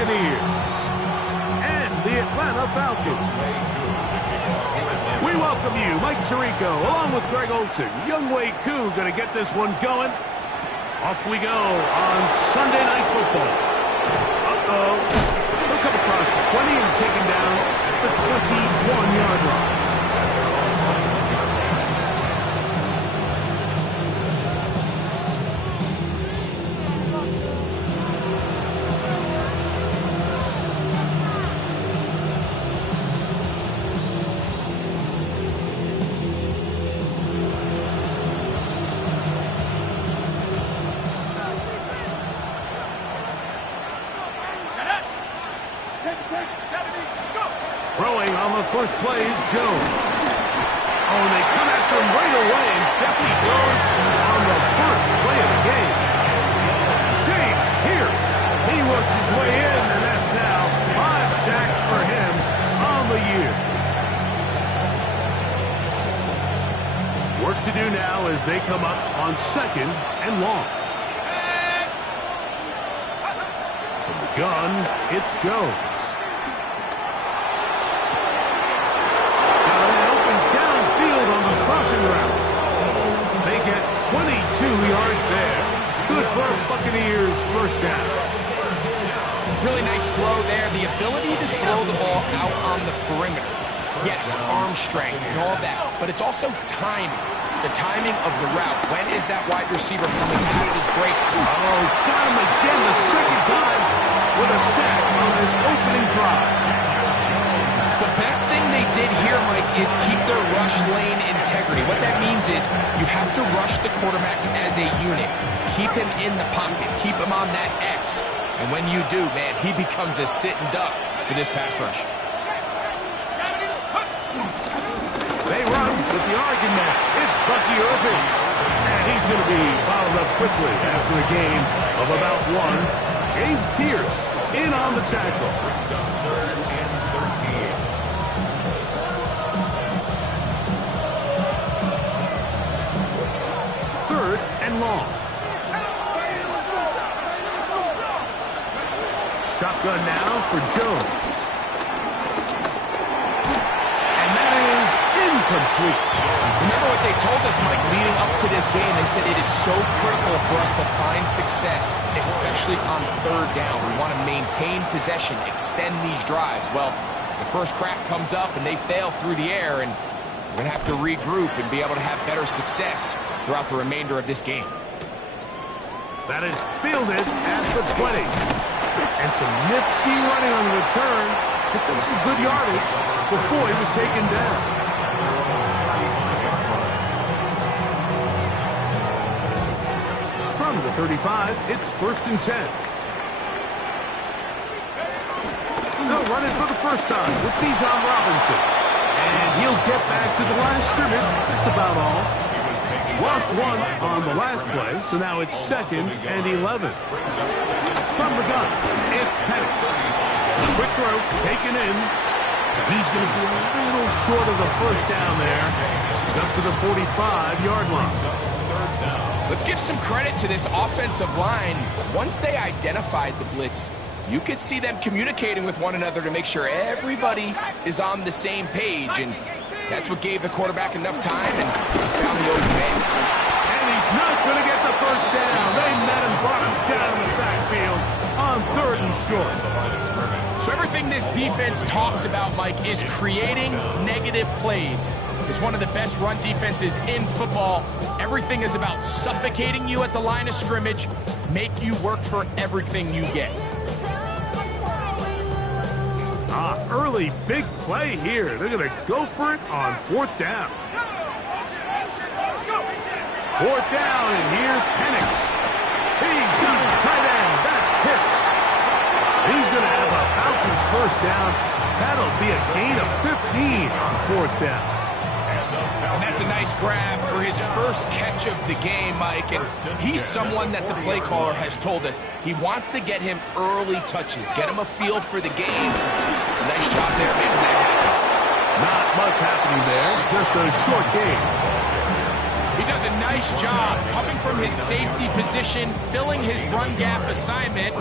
Buccaneers and the Atlanta Falcons. We welcome you, Mike Tirico, along with Greg Olson. Younghoe Koo going to get this one going. Off we go on Sunday Night Football. He'll come across the 20 and taken down at the 21-yard line. Throwing on the first play is Jones. Oh, and they come after him right away, and definitely throws on the first play of the game. James Pierce, he works his way in, and that's now 5 sacks for him on the year. Work to do now as they come up on 2nd and long. From the gun, it's Jones. Crossing route. They get 22 yards there. Good for Buccaneers first down. Really nice throw there. The ability to throw the ball out on the perimeter. Yes, arm strength and all that, but it's also timing. The timing of the route. When is that wide receiver coming out of his breakthrough? Oh, got him again the second time with a sack on his opening drive. The best thing they did here, Mike, is keep their rush lane integrity. What that means is you have to rush the quarterback as a unit. Keep him in the pocket. Keep him on that X. And when you do, man, he becomes a sitting duck for this pass rush. They run with the argument. It's Bucky Irving. And he's going to be followed up quickly after a game of about 1. James Pierce in on the tackle. Long. Shotgun now for Jones. And that is incomplete. Remember what they told us, Mike, leading up to this game. They said it is so critical for us to find success, especially on 3rd down. We want to maintain possession, extend these drives. Well, the first crack comes up and they fail through the air, and we're going to have to regroup and be able to have better success throughout the remainder of this game. That is fielded at the 20. And some nifty running on the return. Picked up some good yardage before he was taken down. From the 35, it's 1st and 10. They'll run it for the first time with Bijan Robinson. And he'll get back to the line of scrimmage. That's about all. Lost 1 on the last play, so now it's 2nd and 11. From the gun, it's Penix. Quick throw, taken in. He's going to be a little short of the first down there. He's up to the 45-yard line. Let's give some credit to this offensive line. Once they identified the blitz, you could see them communicating with one another to make sure everybody is on the same page, and that's what gave the quarterback enough time and found the open man. And he's not going to get the first down. They met him, brought him down in the backfield on 3rd and short. So everything this defense talks about, Mike, is creating negative plays. It's one of the best run defenses in football. Everything is about suffocating you at the line of scrimmage, make you work for everything you get. Early big play here. They're going to go for it on 4th down. 4th down, and here's Penix. He's got his tight end. That's Pitts. He's going to have a Falcons first down. That'll be a gain of 15 on 4th down. And that's a nice grab for his first catch of the game, Mike. And he's someone that the play caller has told us he wants to get him early touches, get him a feel for the game. Nice job there making that happen. Not much happening there, just a short game. He does a nice job coming from his safety position, filling his run gap assignment.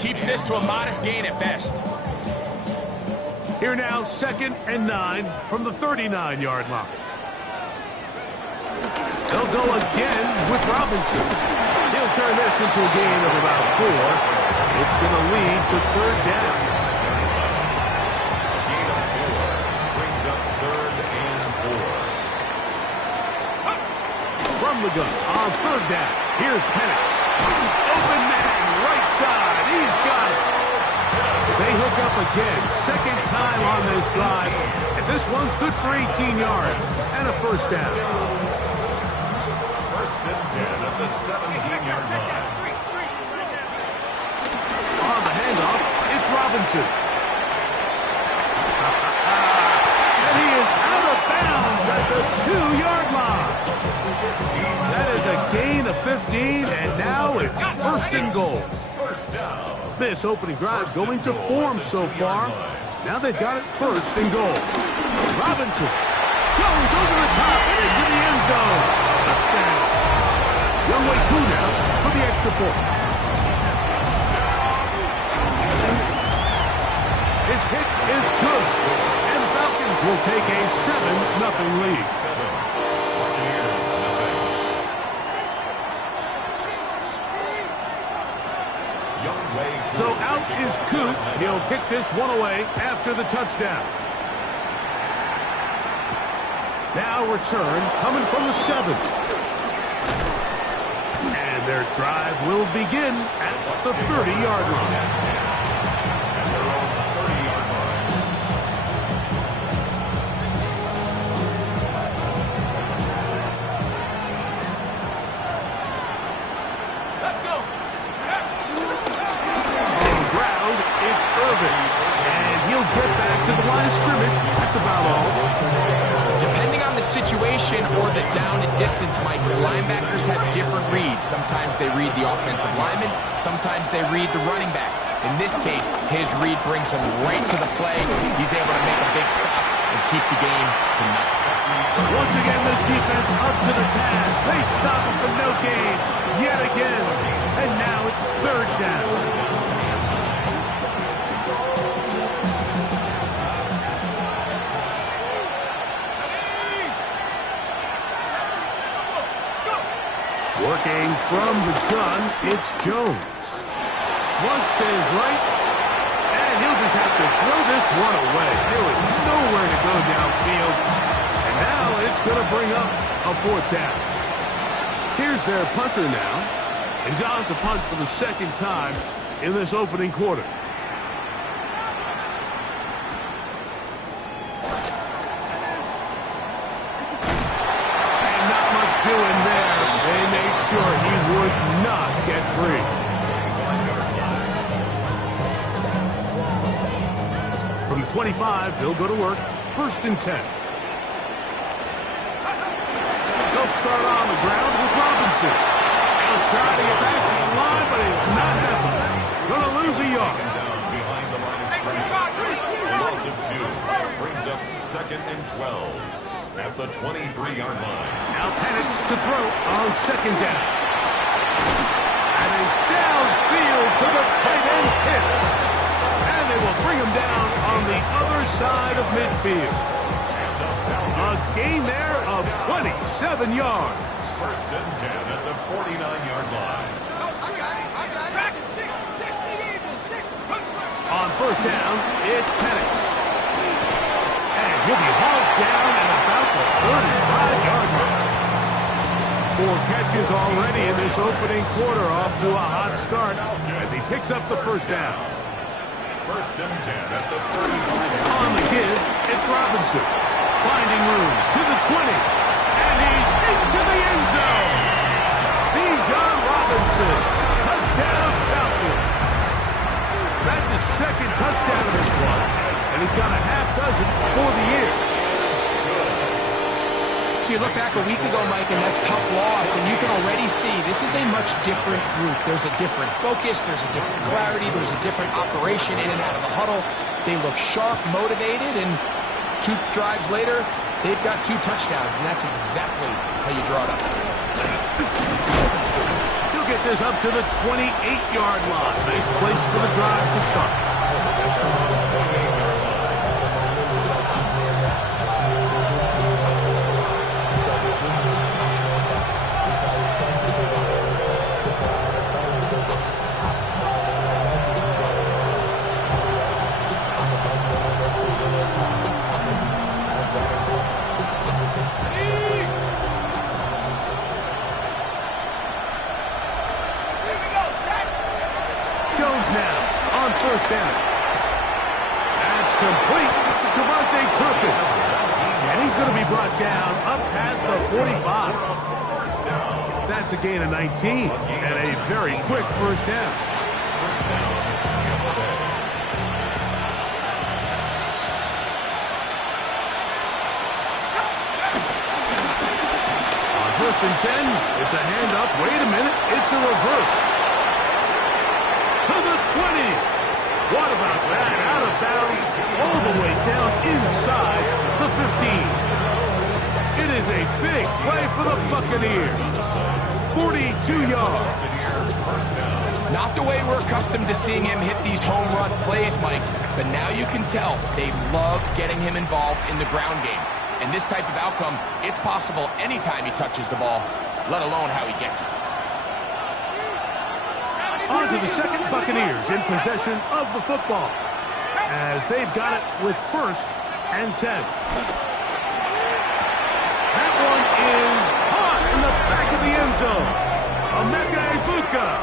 Keeps this to a modest gain at best. Here now, 2nd and 9 from the 39-yard line. They'll go again with Robinson. He'll turn this into a gain of about 4. It's going to lead to 3rd down. Brings up 3rd and 4. From the gun on 3rd down. Here's Penix. Open man, right side. He's got it. They hook up again. 2nd time on this drive. And this one's good for 18 yards and a 1st down. 1st and 10 at the 17-yard line. On the handoff, it's Robinson. And he is out of bounds at the 2-yard line. That is a gain of 15, and now it's 1st and goal. This opening drive going to form so far. Now they've got it 1st and goal. Robinson goes over the top and into the end zone. Touchdown. Younghoe Koo now for the extra point. His kick is good. And Falcons will take a 7-0 lead. So out is Koo. He'll kick this one away after the touchdown. Now return coming from the 7. And their drive will begin at the 30-yard line. Or the down and distance, Mike, the linebackers have different reads. Sometimes they read the offensive lineman, sometimes they read the running back. In this case, his read brings him right to the play. He's able to make a big stop and keep the game to nothing. Once again, this defense up to the task. They stop him for no gain yet again. And now it's 3rd down. Working from the gun, it's Jones. Flush to his right, and he'll just have to throw this one away. There was nowhere to go downfield, and now it's going to bring up a 4th down. Here's their punter now, and John to punt for the 2nd time in this opening quarter. And not much doing there. They made sure he would not get free. From the 25, they'll go to work. 1st and 10. They'll start on the ground with Robinson. He'll try to get back to the line, but it's not happening. Going to lose a yard. Behind the line of scrimmage. Loss of 2. Brings up 2nd and 12. At the 23-yard line. Now Penix to throw on 2nd down. And is downfield to the tight end hits. And they will bring him down on the other side of midfield. A gain there of 27 yards. 1st and 10 at the 49-yard line. On 1st down, it's Penix. And he'll be hauled down at about the 35-yard line. 4 catches already in this opening quarter, off to a hot start as he picks up the 1st down. 1st and 10 at the 35. On the give, it's Robinson. Finding room to the 20. And he's into the end zone. Bijan Robinson. Touchdown Falcons. That's his 2nd touchdown of this one. And he's got a half dozen for the year. So you look back a week ago, Mike, and that tough loss, and you can already see this is a much different group. There's a different focus, there's a different clarity, there's a different operation in and out of the huddle. They look sharp, motivated, and 2 drives later, They've got 2 touchdowns, and that's exactly how you draw it up. He'll get this up to the 28-yard line. Nice place for the drive to start. Now on first down. That's complete to Devontae Turpin. And he's going to be brought down up past the 45. That's a gain of 19 and a very quick first down. On first and 10, it's a handoff. Wait a minute, it's a reverse. To the 20. What about that? Out of bounds, all the way down inside the 15. It is a big play for the Buccaneers. 42 yards. Not the way we're accustomed to seeing him hit these home run plays, Mike, but now you can tell they love getting him involved in the ground game. And this type of outcome, it's possible anytime he touches the ball, let alone how he gets it. On to the second, Buccaneers in possession of the football as they've got it with first and 10. That one is caught in the back of the end zone. Emeka Egbuka,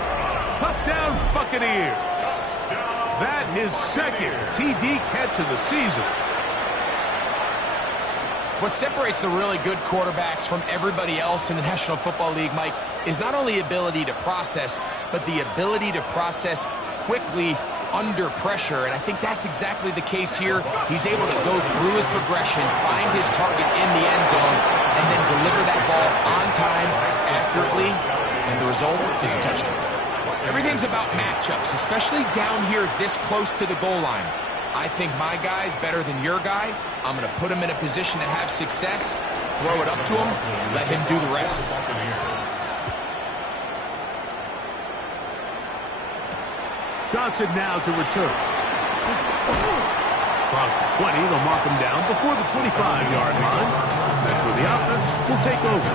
touchdown Buccaneers. That his second TD catch of the season. What separates the really good quarterbacks from everybody else in the National Football League, Mike, is not only ability to process, but the ability to process quickly under pressure. And I think that's exactly the case here. He's able to go through his progression, find his target in the end zone, and then deliver that ball on time, accurately, and the result is a touchdown. Everything's about matchups, especially down here this close to the goal line. I think my guy's better than your guy. I'm going to put him in a position to have success, throw it up to him, and let him do the rest. Johnson now to return. Across the 20, they'll mark him down before the 25-yard line. That's where the offense will take over.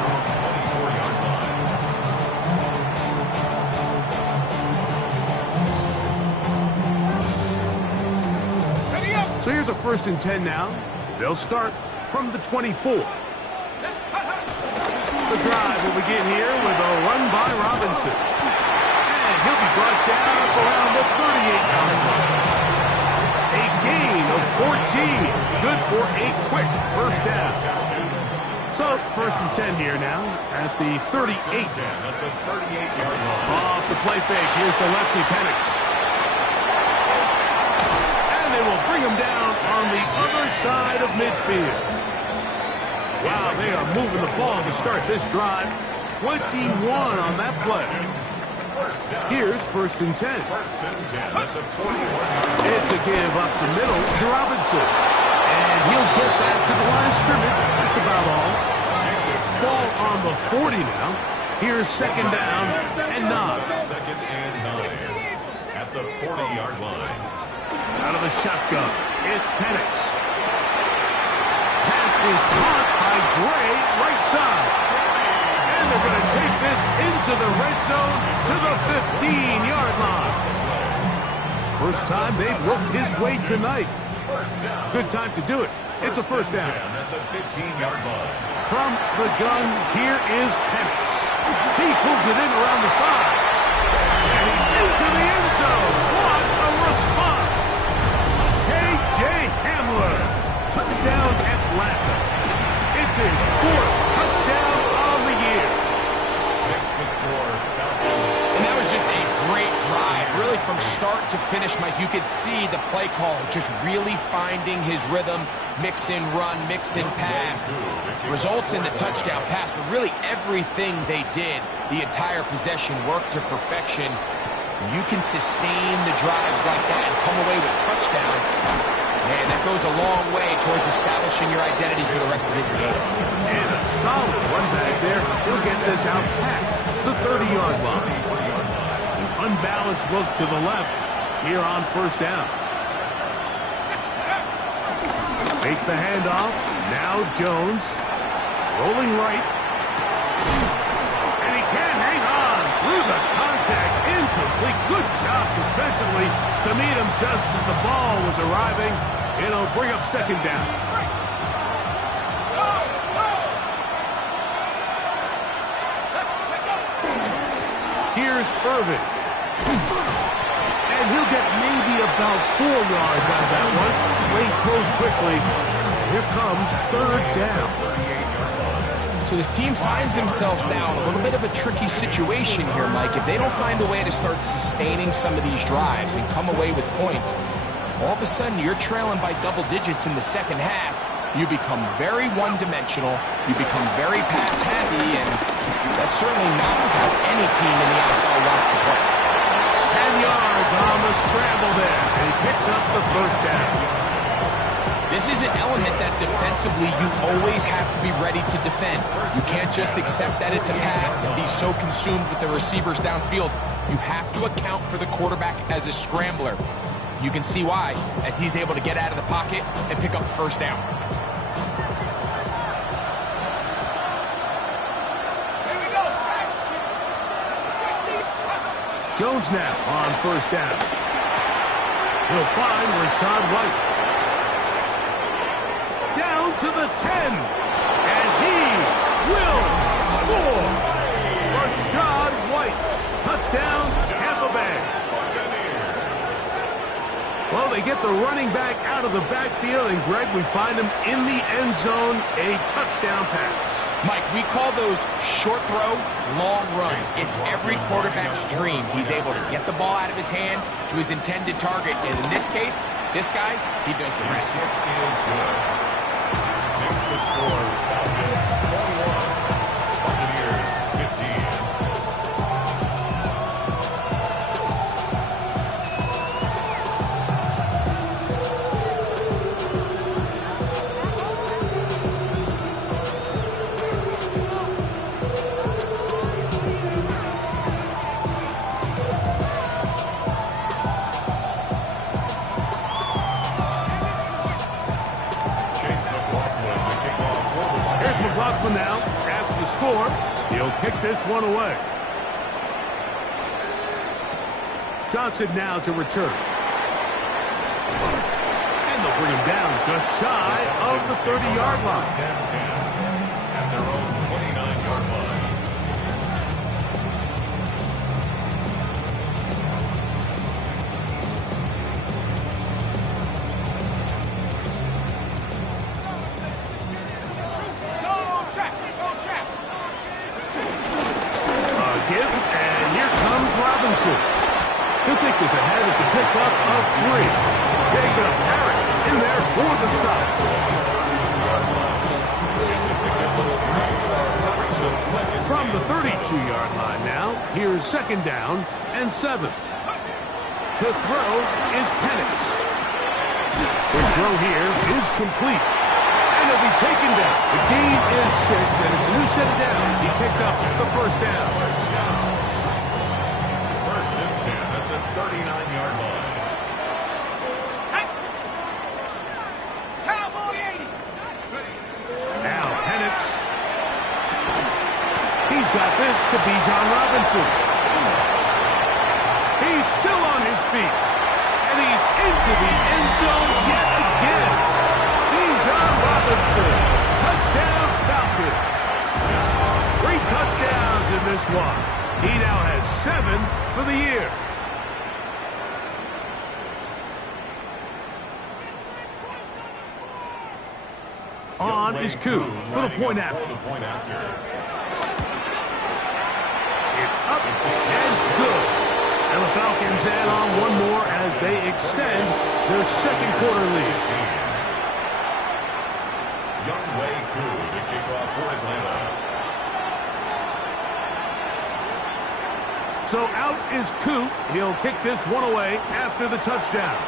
So here's a first and 10 now. They'll start from the 24. The drive will begin here with a run by Robinson. And he'll be brought down up around the 38-yard line. A gain of 14. Good for a quick first down. So it's first and 10 here now at the 38. Off the play fake. Here's the lefty Penix. They will bring him down on the other side of midfield. Wow, they are moving the ball to start this drive. 21 on that play. Here's first and 10. It's a give up the middle to Robinson. And he'll get back to the line of scrimmage. That's about all. Ball on the 40 now. Here's second down and 9. Second and 9 at the 40-yard line. Out of the shotgun, it's Penix. Pass is caught by Gray, right side. And they're going to take this into the red zone to the 15-yard line. First time they've worked his way tonight. Good time to do it. It's a first down. At the 15-yard line. From the gun, here is Penix. He pulls it in around the 5. And he's into the end zone. What a response. J.J. Hamler, touchdown Atlanta. It's his 4th touchdown of the year. Makes the score. And that was just a great drive. Really from start to finish, Mike, you could see the play call just really finding his rhythm. Mix in run, mix in pass. Results in the touchdown pass, but really everything they did, the entire possession worked to perfection. You can sustain the drives like that and come away with touchdowns. Man, that goes a long way towards establishing your identity for the rest of this game. And a solid run back there. He'll get this out past the 30-yard line. An unbalanced look to the left here on first down. Make the handoff. Now Jones. Rolling right. And he can't hang on through the contact. Incomplete. Good job defensively to meet him just as the ball was arriving. It'll bring up second down. Here's Irvin. And he'll get maybe about 4 yards out of that one. Played close quickly. Here comes third down. So this team finds themselves now in a little bit of a tricky situation here, Mike. If they don't find a way to start sustaining some of these drives and come away with points, all of a sudden you're trailing by double digits in the second half. You become very one-dimensional. You become very pass-happy, and that's certainly not how any team in the NFL wants to play. 10 yards on the scramble there, and he picks up the first down. This is an element that defensively you always have to be ready to defend. You can't just accept that it's a pass and be so consumed with the receivers downfield. You have to account for the quarterback as a scrambler. You can see why, as he's able to get out of the pocket and pick up the first down. Jones now on first down. He'll find Rachaad White. Down to the 10. And he will score. Rachaad White. Touchdown, Tampa Bay. Well, they get the running back out of the backfield, and Greg, we find him in the end zone, a touchdown pass. Mike, we call those short throw, long runs. It's every quarterback's dream. He's able to get the ball out of his hand to his intended target, and in this case, this guy, he does the rest. Makes the score, Falcons 21, Buccaneers 15. Now, after the score, he'll kick this one away. Johnson now to return. And they'll bring him down just shy of the 30-yard line. At their own 29-yard line. He'll take this ahead. It's a pickup of 3. Jacob Harris in there for the stop. From the 32-yard line now, here's second down and 7. To throw is Penix. The throw here is complete. And he'll be taken down. The gain is 6, and it's a new set of downs. He picked up the first down. 39-yard line. Cowboy 80. Now Penix. He's got this to Bijan Robinson. He's still on his feet. And he's into the end zone yet again. Bijan Robinson. Touchdown Falcons. 3 touchdowns in this one. He now has 7 for the year. On is Koo for the point after. It's up and good. And the Falcons add on one more as they extend their second quarter lead. Younghoe Koo to kick off for Atlanta. So out is Koo. He'll kick this one away after the touchdown.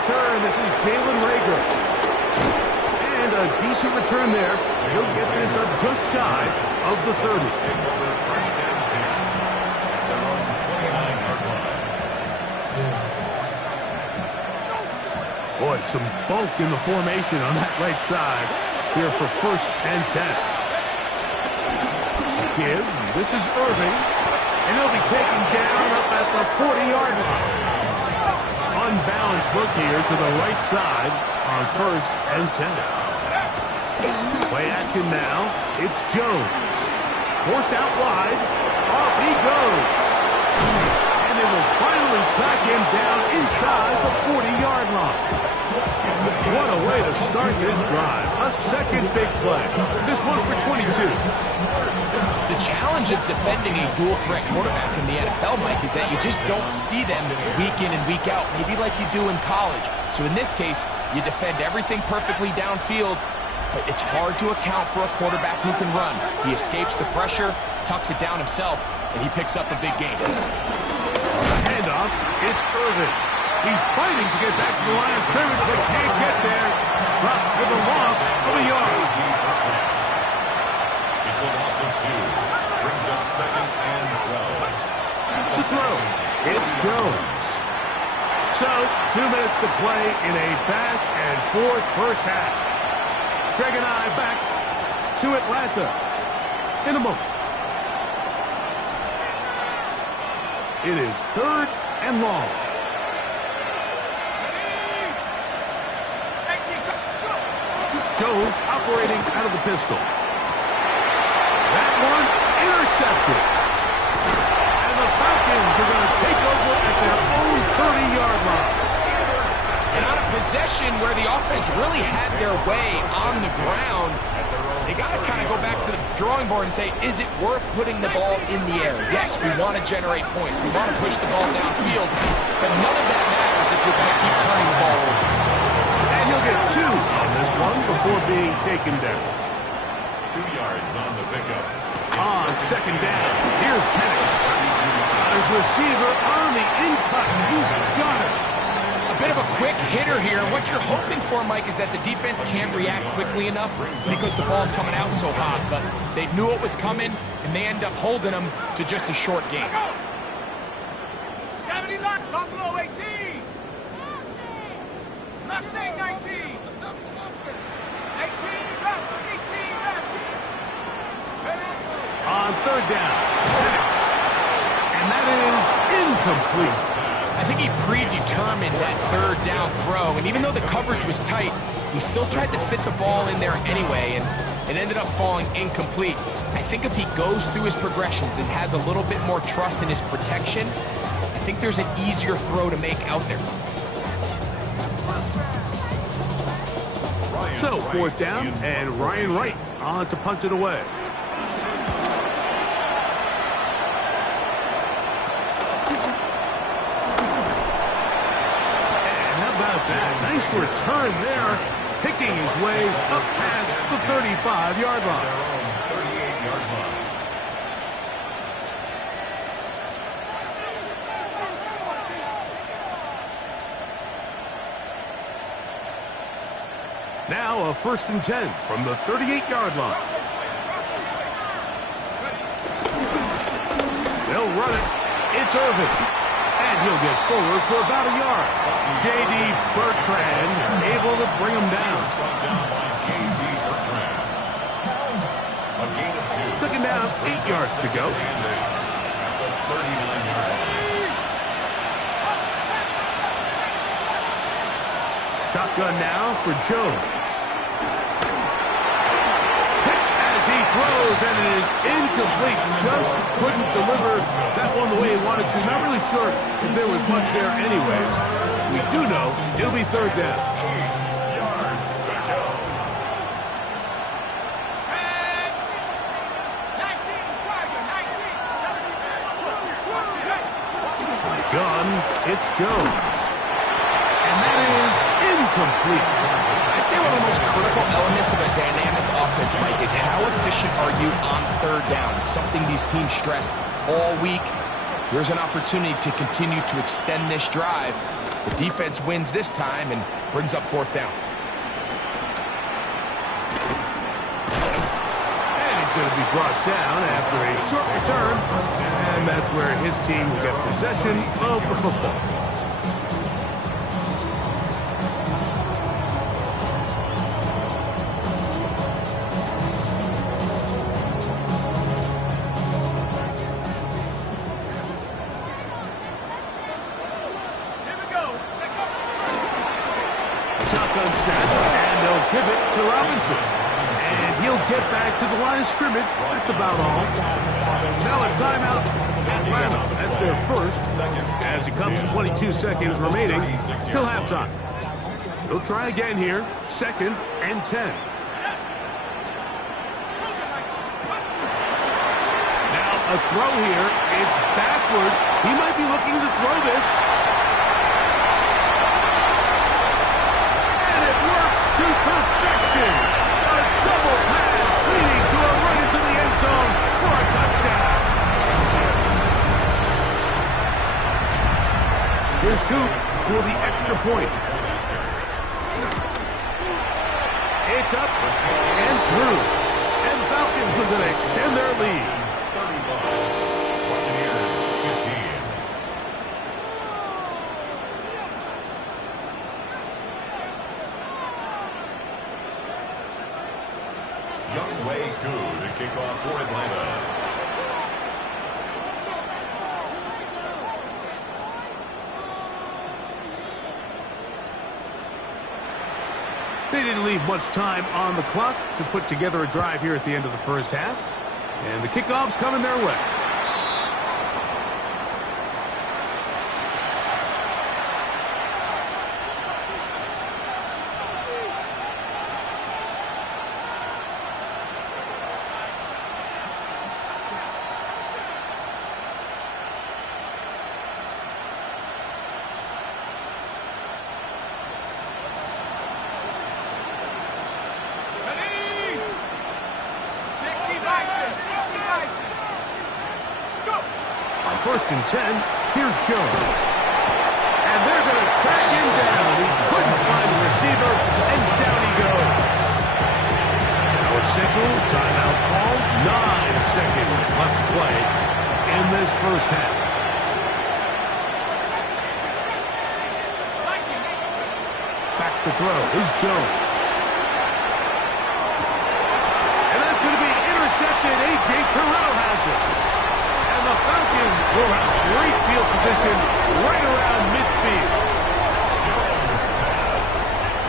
return. This is Jalen Reagor. And a decent return there. He'll get this up just shy of the 30. First and 10 at their own 29-yard line. Boy, some bulk in the formation on that right side here for first and 10. Give. This is Irving. And he'll be taken down up at the 40-yard line. Unbalanced look here to the right side on first and 10. Play action now. It's Jones. Forced out wide. Off he goes. And they will finally track him down inside the 40-yard line. What a way to start this drive. A second big play. This one for 22. The challenge of defending a dual-threat quarterback in the NFL, Mike, is that you just don't see them week in and week out, maybe like you do in college. So in this case, you defend everything perfectly downfield, but it's hard to account for a quarterback who can run. He escapes the pressure, tucks it down himself, and he picks up a big gain. Handoff, it's Irving. He's fighting to get back to the line of scrimmage, but can't get there. Dropped for the loss of a yard. It's a loss of 2. Brings up second and 12. To throw, it's Jones. So, 2 minutes to play in a back-and-forth first half. Greg and I back to Atlanta in a moment. It is third and long. Jones operating out of the pistol. That one intercepted. And the Falcons are going to take over at their own 30-yard line. And on a possession where the offense really had their way on the ground, they got to kind of go back to the drawing board and say, is it worth putting the ball in the air? Yes, we want to generate points. We want to push the ball downfield, but none of that matters if you're going to keep turning the ball over. And he'll get 2 on this one before being taken down. 2 yards on the pickup. On second down, here's Penix. Got his receiver on the in-cut. He's got it. A bit of a quick hitter here. What you're hoping for, Mike, is that the defense can't react quickly enough because the ball's coming out so hot. But they knew it was coming, and they end up holding them to just a short game. 70 left, Buffalo 18. Mustang 19. 18 left, 18 left. On third down, Penix. And that is incomplete. I think he predetermined that third down throw, and even though the coverage was tight, he still tried to fit the ball in there anyway, and it ended up falling incomplete. I think if he goes through his progressions and has a little bit more trust in his protection, I think there's an easier throw to make out there. So, fourth down, and Ryan Wright on to punt it away. That nice return there, picking his way up past the 35-yard line. 38-yard line. Now a first and 10 from the 38-yard line. They'll run it. It's Irving. And he'll get forward for about a yard. J.D. Bertrand able to bring him down. Brought down by J.D. Bertrand. A gain of 2. Second down, 8 yards to go. At the 39-yard line. Shotgun now for Jones. As he throws, and it is incomplete. Just couldn't deliver that one the way he wanted to. Not really sure if there was much there anyways. We do know it'll be third down. 8 yards to go. 19, Tiger, 19. Gun, it's Jones. And that is incomplete. I'd say one of the most critical elements of a dynamic offense, Mike, is how efficient are you on third down? It's something these teams stress all week. Here's an opportunity to continue to extend this drive The defense wins this time and brings up fourth down. And he's going to be brought down after a short return. And that's where his team will get possession of the football. Shotgun snaps, and they'll give it to Robinson. And he'll get back to the line of scrimmage. That's about all. Now a timeout, Atlanta. That's their first. As it comes to 22 seconds remaining till halftime. They'll try again here. 2nd and 10. Now a throw here. It's backwards. He might be looking to throw this. To perfection. A double pass leading to a run into the end zone for a touchdown. Here's Coop for the extra point. It's up and through. And Falcons are going to extend their lead. 31. Buccaneers 15. Younghoe Koo to kick off for Atlanta. They didn't leave much time on the clock to put together a drive here at the end of the first half. And the kickoff's coming their way. On 1st and 10, here's Jones. And they're going to track him down. He couldn't find the receiver, and down he goes. Now a signal, timeout call. 9 seconds left to play in this first half. Back to throw is Jones. And that's going to be intercepted. A.J. Terrell has it. And the Falcons will have great field position right around midfield.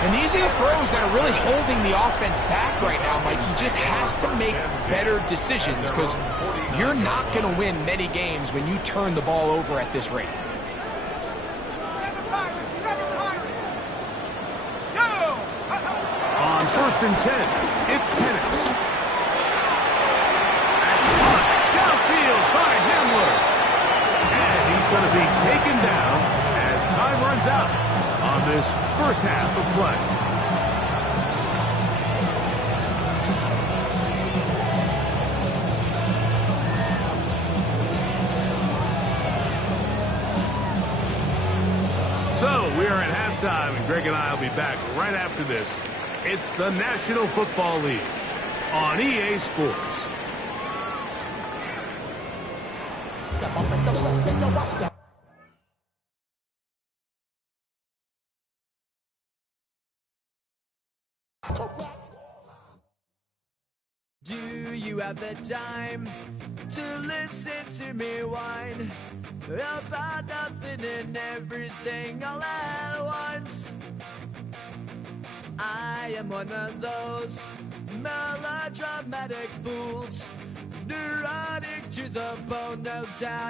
And these are the throws that are really holding the offense back right now, Mike. He just has to make better decisions because you're not going to win many games when you turn the ball over at this rate. On 1st and 10, it's Penix. Downfield by Hamler. And he's going to be taken down as time runs out on this first half of play. So we are at halftime, and Greg and I will be back right after this. It's the National Football League on EA Sports. Step up in the place and you watch them. Do you have the time to listen to me whine about nothing and everything all at once? I am one of those melodramatic fools, neurotic to the bone, no doubt.